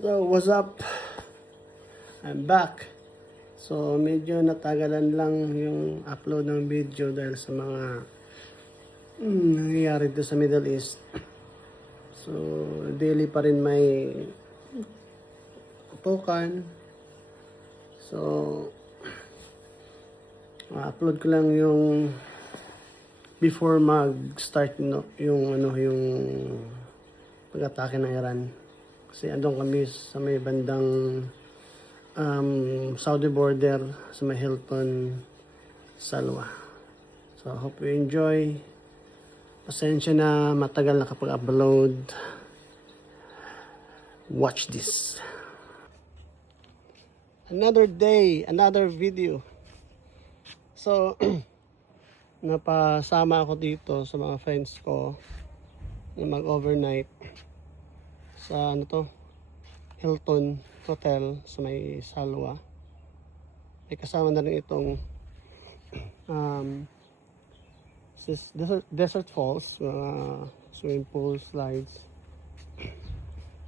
So, what's up? I'm back. So, medyo natagalan lang yung upload ng video dahil sa mga nangyayari dito sa Middle East. So, daily pa rin may putukan. So, upload ko lang yung before mag-start yung pag-atake ng Iran. Kasi andun kami sa may bandang Saudi border sa may Hilton Salwa. So, hope you enjoy. Pasensya na matagal nakapag-upload. Watch this. Another day, another video. So, napasama ako dito sa mga friends ko na mag-overnight sa Hilton Hotel sa may Salwa. May kasama na rin itong desert falls, swimming pool, slides.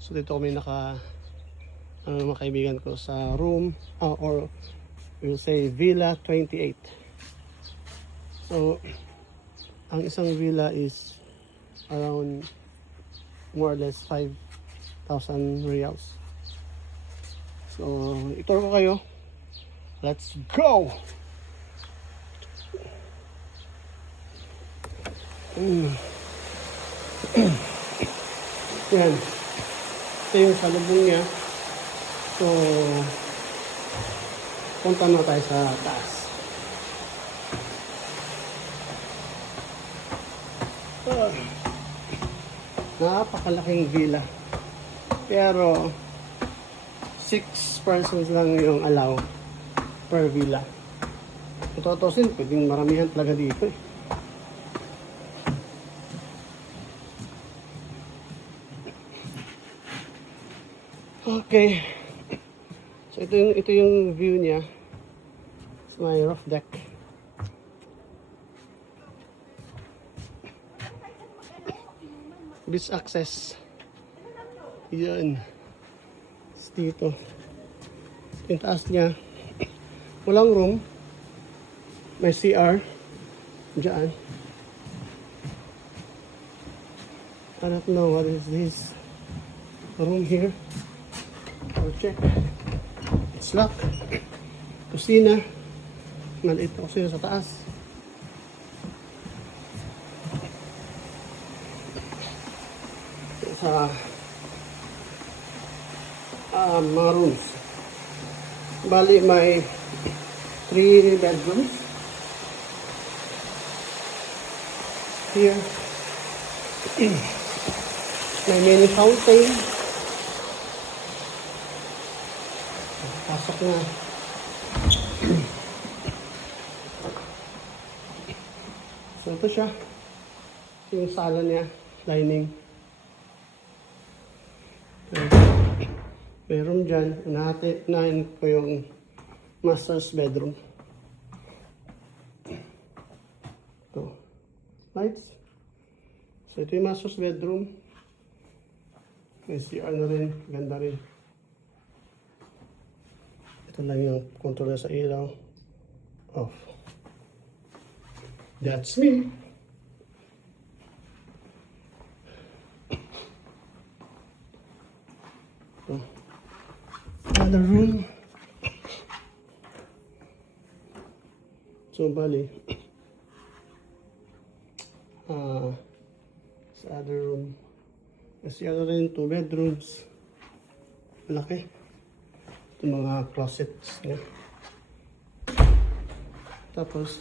So dito kami mga kaibigan ko sa room, or we'll say Villa 28. So ang isang villa is around more or less 5,000 reals. So ituro ko kayo. Let's go! Yan. Ito yung salubong niya. So, punta na tayo sa taas. Napakalaking villa. Pero, 6 persons lang yung allow per villa. Kung tutusin, pwedeng maramihan talaga dito eh. Okay. So ito yung view niya sa may roof deck. Beach access. Yan. Dito. Yung taas niya. Walang room. May CR. Diyan. I don't know what is this room here. I'll check. It's locked. Kusina. Maliit na kusina sa taas. Sa mga rooms. Bali may 3 bedrooms. Here. May mini fountain. Pasok na. So ito siya. Yung sala niya. Dining. May room dyan. Unahin ko yung master's bedroom. Ito. Lights. So ito yung master's bedroom. May CR na rin. Ganda rin. Ito lang yung controller sa ilaw. Off. That's me. Another room. So bali sa other room kasi ano rin 2 bedrooms malaki. Ito mga closets niya. Tapos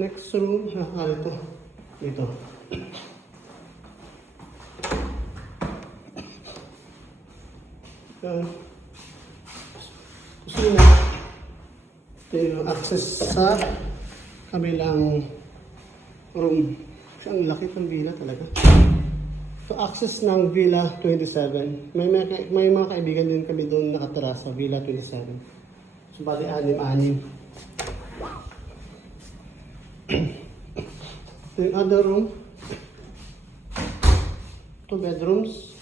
next room ito dito. Kusina. Ito yung access sa kabilang room. Kasi ang laki ng villa talaga. So access ng Villa 27. May mga kaibigan din kami doon nakatira sa Villa 27. So bali 6. Ito yung other room. 2 bedrooms.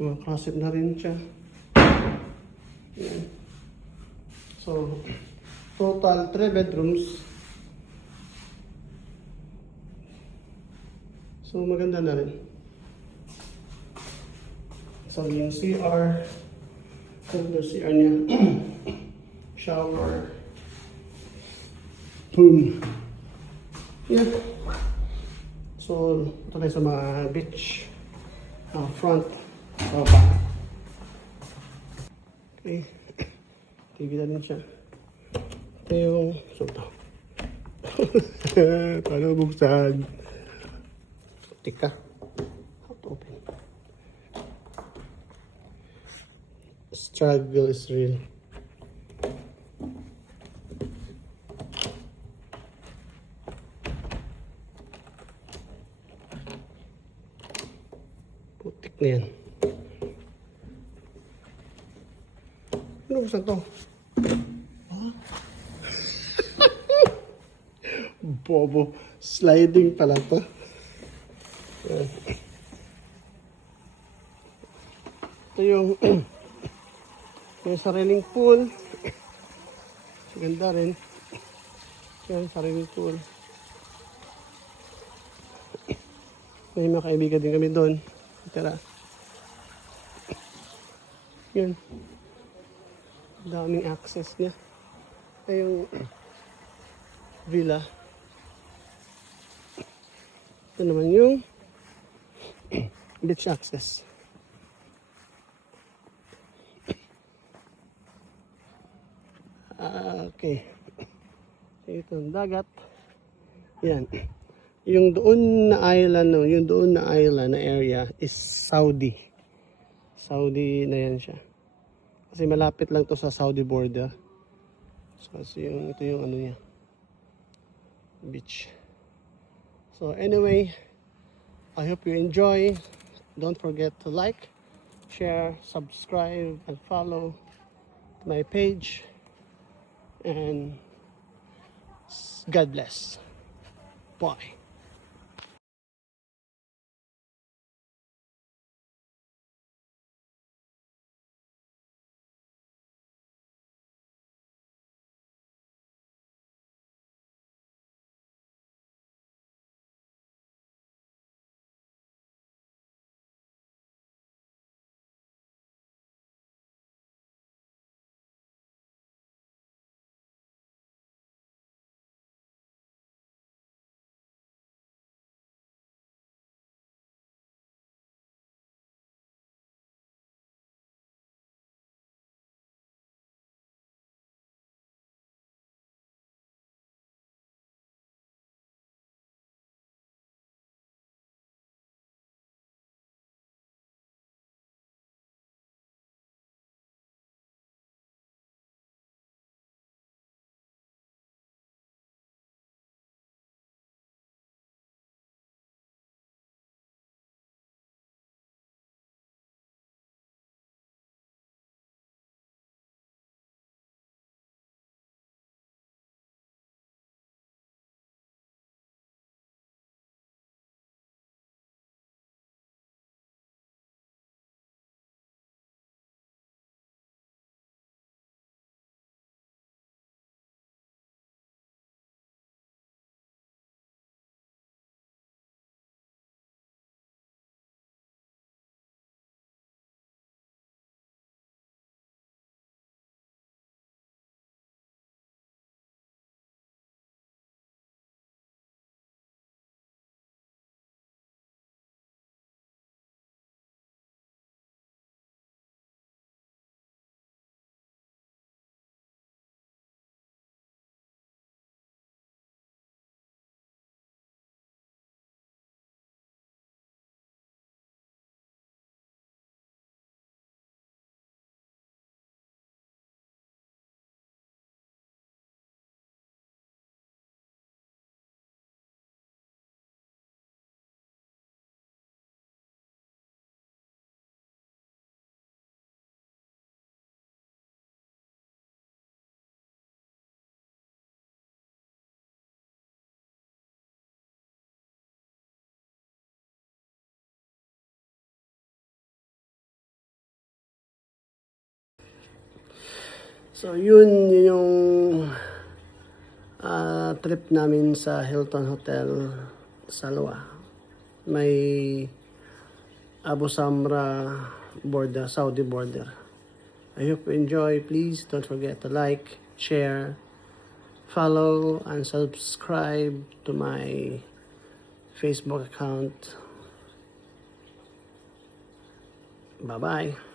Mga closet na rin siya. Yan. So, total 3 bedrooms. So, maganda na rin. So, yung CR. Yung CR niya. Shower. Boom. Yeah. So, ito tayo sa mga beach. Front. So, back. Okay. TV na rin siya. Ito yung... So, ito. Paano buksan? Tika. How to open? Struggle is real. Putik na yan. Ano buksan to? Huh? Bobo. Sliding pala to. Ito yung may sariling pool. Ganda rin. Yan, sariling pool. May mga kaibigan din kami doon. Tara. Yun. Daming access niya. Ito yung villa. Ito naman yung beach access. Okay. Ito ang dagat. Yan. Yung doon na island, no, yung doon na island na area is Saudi. Saudi na yan siya. Kasi malapit lang to sa Saudi border. So, kasi ito yung ano niya. Beach. So, anyway, I hope you enjoy. Don't forget to like, share, subscribe, and follow my page. And God bless. Bye. So yun yung trip namin sa Hilton Hotel Salwa. May Abu Samra border, Saudi border. I hope you enjoy. Please don't forget to like, share, follow, and subscribe to my Facebook account. Bye-bye.